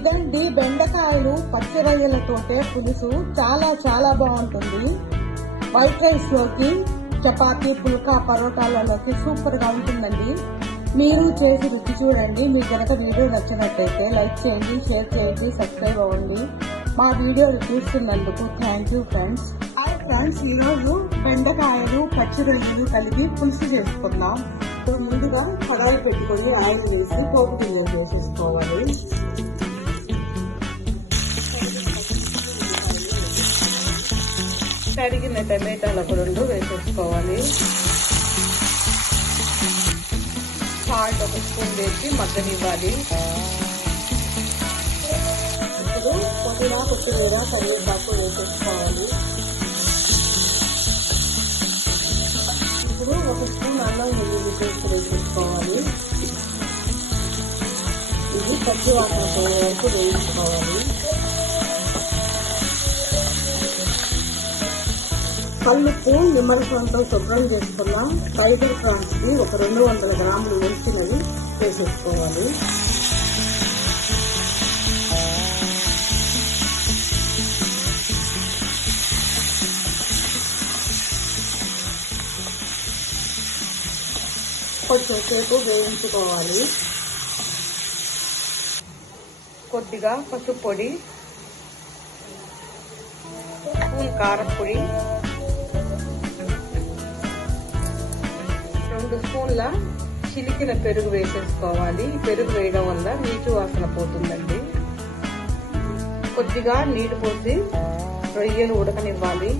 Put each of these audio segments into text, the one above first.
ఇదండి బెండకాయలు పచ్చి రొయ్యలతోటే పులుసు. చాలా చాలా బాగుంటుంది. వైట్ రైస్ లోకి, చపాతీ, పుల్కా, పరోటాలలోకి సూపర్ గా ఉంటుందండి. మీరు చేసి రుచి చూడండి. మీకు కనుక వీడియో నచ్చినట్టయితే లైక్ చేయండి, షేర్ చేయండి, సబ్స్క్రైబ్ అవ్వండి. మా వీడియోలు చూస్తున్నందుకు thank you friends. Hi friends, ఈరోజు బెండకాయలు పచ్చి రొయ్యలు కలిపి పులుసు చేసుకుందాం. ముందుగా కడాయి పెట్టుకొని ఆయిల్ వేసి పోపు గింజలు వేసేసుకోవాలి. కడిగిన టమాటాలకు 2 వేసేసుకోవాలి. సాల్ట్ 1 స్పూన్ వేసి మగ్గనివ్వాలి. ఇప్పుడు పుదీనా, కొత్తిమీర, కరివేపాకు వేసేసుకోవాలి. ఇప్పుడు 1 స్పూన్ అల్లం వెల్లుల్లి పేస్ట్ వేసేసుకోవాలి. ఇది పచ్చి వాసన పోయే వరకు వేయించుకోవాలి. కల్లుప్పు, నిమ్మరసంతో శుభ్రం చేసుకున్న టైగర్ ప్రాన్స్ ని ఒక 200 గ్రాములు వేసినవి వేసేసుకోవాలి. కొంచెం సేపు వేయించుకోవాలి. కొద్దిగా పసుపు పొడి, స్పూన్ కారపొడి, 2 స్పూన్ల చిలికిన పెరుగు వేసేసుకోవాలి. పెరుగు వేయడం వల్ల నీచు వాసన పోతుందండి. కొద్దిగా నీళ్లు పోసి రొయ్యలు ఉడకనివ్వాలి.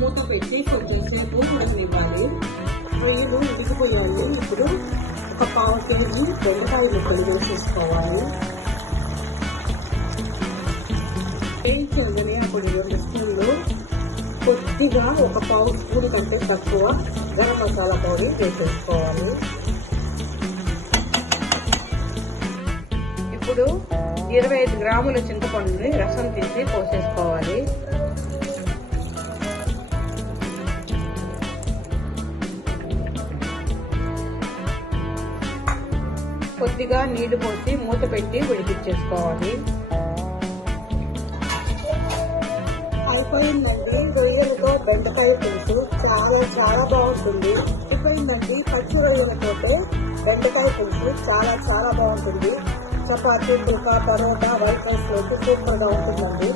మూత పెట్టి కొంచెం సేపు ఉడకనివ్వాలి. రొయ్యలు ఉడికిపోయాలి. ఇప్పుడు ఒక 1/2 కేజీ బెండకాయ ముక్కలు వేసేసుకోవాలి. వేయించగానే అప్పుడు 2 స్పూన్లు, కొద్దిగా ఒక 1/2 స్పూన్ కంటే తక్కువ గరం మసాలా పౌడర్ వేసేసుకోవాలి. ఇప్పుడు 25 గ్రాముల చింతపండుని రసం తీసి పోసేసుకోవాలి. కొద్దిగా నీళ్లు పోసి మూత పెట్టి ఉడికించేసుకోవాలి. అయిపోయిందండి రొయ్యలతో బెండకాయ పులుసు. చాలా చాలా బాగుంటుంది. అయిపోయిందండి పచ్చి రొయ్యలతో బెండకాయ పులుసు. చాలా చాలా బాగుంటుంది. చపాతీ, పుల్కా, పరోటా, వైట్ రైస్ లోకి సూపర్ గా ఉంటుందండి.